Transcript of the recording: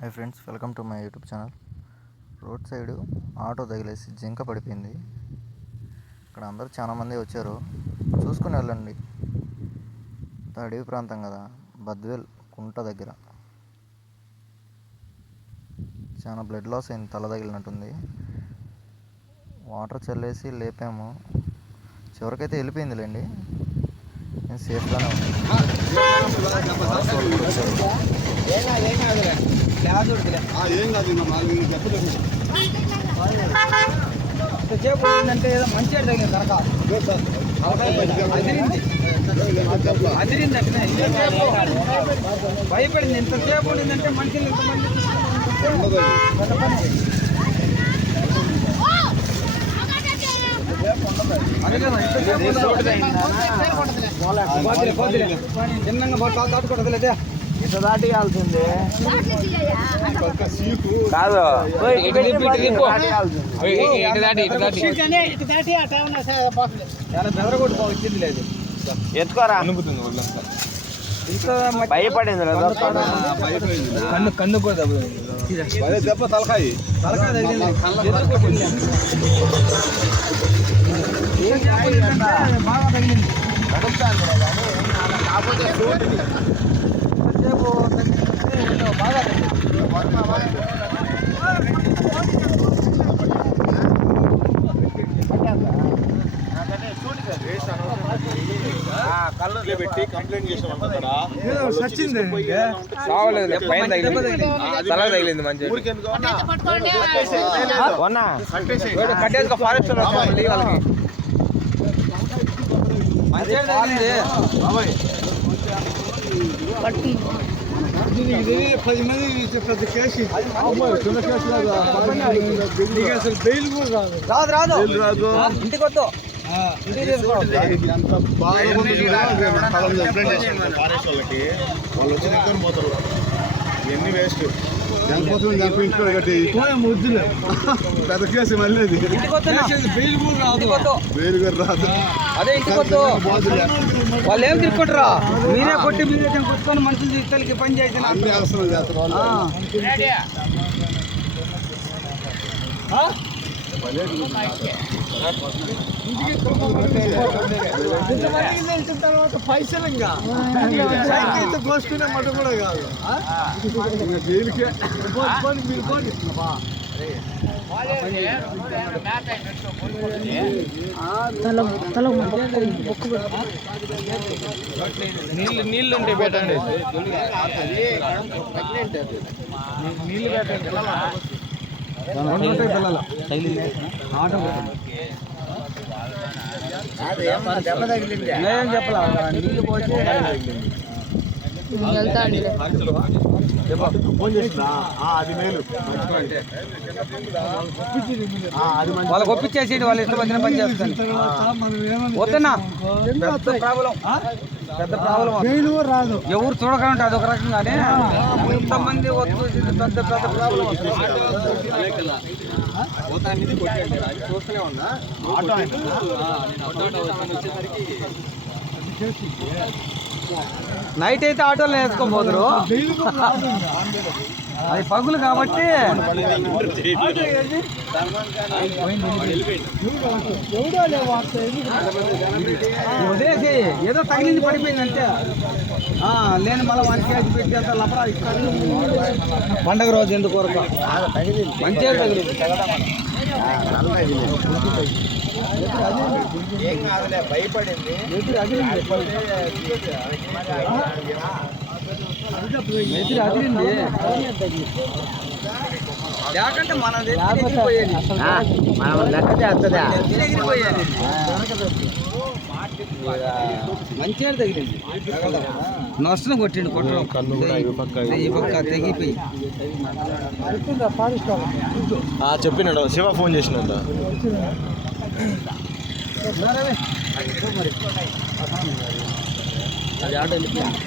Hi friends, welcome to my YouTube channel. Road side auto తగిలేసి జింక పడిపోయింది. ఇక్కడ అందరూ చాలామంది వచ్చారు, చూసుకుని వెళ్ళండి. అడవి ప్రాంతం కదా, బద్వేల్ కుంట దగ్గర చాలా బ్లడ్ లాస్ అయింది, తల తగిలినట్టుంది. వాటర్ చల్లేసి లేపాము, చివరికైతే వెళ్ళిపోయిందిలేండి. నేను సేఫ్గానే ఉన్నాను. అంటే ఏదో మంచి తగిలింది అదిరింది భయపడింది. ఎంతసేపు ఉండిందంటే మనుషులు ఎంతమంది చిన్నగా దాటుకోవట్లేదే, ఇంత దాటియాల్సిందే కాదు. చాలా బెదరగొట్టు వచ్చింది లేదు, ఎత్తుకోరా అనుకుతుంది. భయపడింది కన్ను కన్ను కూడా దెబ్బ తలకాయ బాగా తగిలింది. కాకపోతే బాగా కళ్ళు పెట్టి కంప్లైంట్ చేసాం. తగిలింది మంచిగా కట్టేసుకో ఫారెస్ట్ వాళ్ళకి 10 మంది పెద్ద కేసు, చిన్న కేసు అసలు బెయిల్ కూడా రాదు. ఇంటికి వద్దు, ఫారెస్ట్ వాళ్ళకి వాళ్ళు వచ్చి నింకొని పోతారు. ఇవన్నీ వేస్ట్. దానికోసం చంపించుకోవాలి కట్టి పెద్ద కేసు మళ్ళీ బెయిల్ కూడా రాదు. అదే ఇంటికొద్దు, వాళ్ళు ఏం తిరుక్కుంటారా, మీరే కొట్టి మీరే కొట్టుకొని మనుషులు తీసుకెళ్ళి పని చేసి అన్ని అవసరం చేస్తారు. తర్వాత పైసలు ఇంకా కోసుకునే మట కూడా కాదు. జైలుకే మీరు పోనీ నీళ్ళు ఉంటే పెట్టండి, నీళ్ళు పెట్టండి. ఏం చెప్పలా, నీళ్ళు పోసి వాళ్ళకి ఒప్పించేసి వాళ్ళు ఇష్టం వచ్చిన పని చేస్తాను. వద్దన్నా పెద్ద ప్రాబ్లం రాదు, ఎవరు చూడకుండా అదొక రకంగానే ఇంతమంది వచ్చేసి పెద్ద పెద్ద ప్రాబ్లం. చూస్తూనే ఉన్నా నైట్ అయితే ఆటోలో వేసుకోపోదురు, అది పగులు కాబట్టి. వదిలేసి ఏదో తగిలింది పడిపోయింది అంతే. లేని మళ్ళీ 1 కేజీ పెట్టి లపరా పండగ రోజు ఎందుకు కొరక మంచిగా తగిలింది. ఏం కాదులే, భయపడింది. అదిరింది లేకంటే మనం ఎగిరిపోయేది, ఎగిరిపోయేది. మంచిగా తగిలింది, నష్టం కొట్టిండు కొట్టడం ఈ పక్క తెగిపోయి. చెప్పినాడు శివ, ఫోన్ చేసినాడు. అది ఆటో వెళ్ళిపోయింది.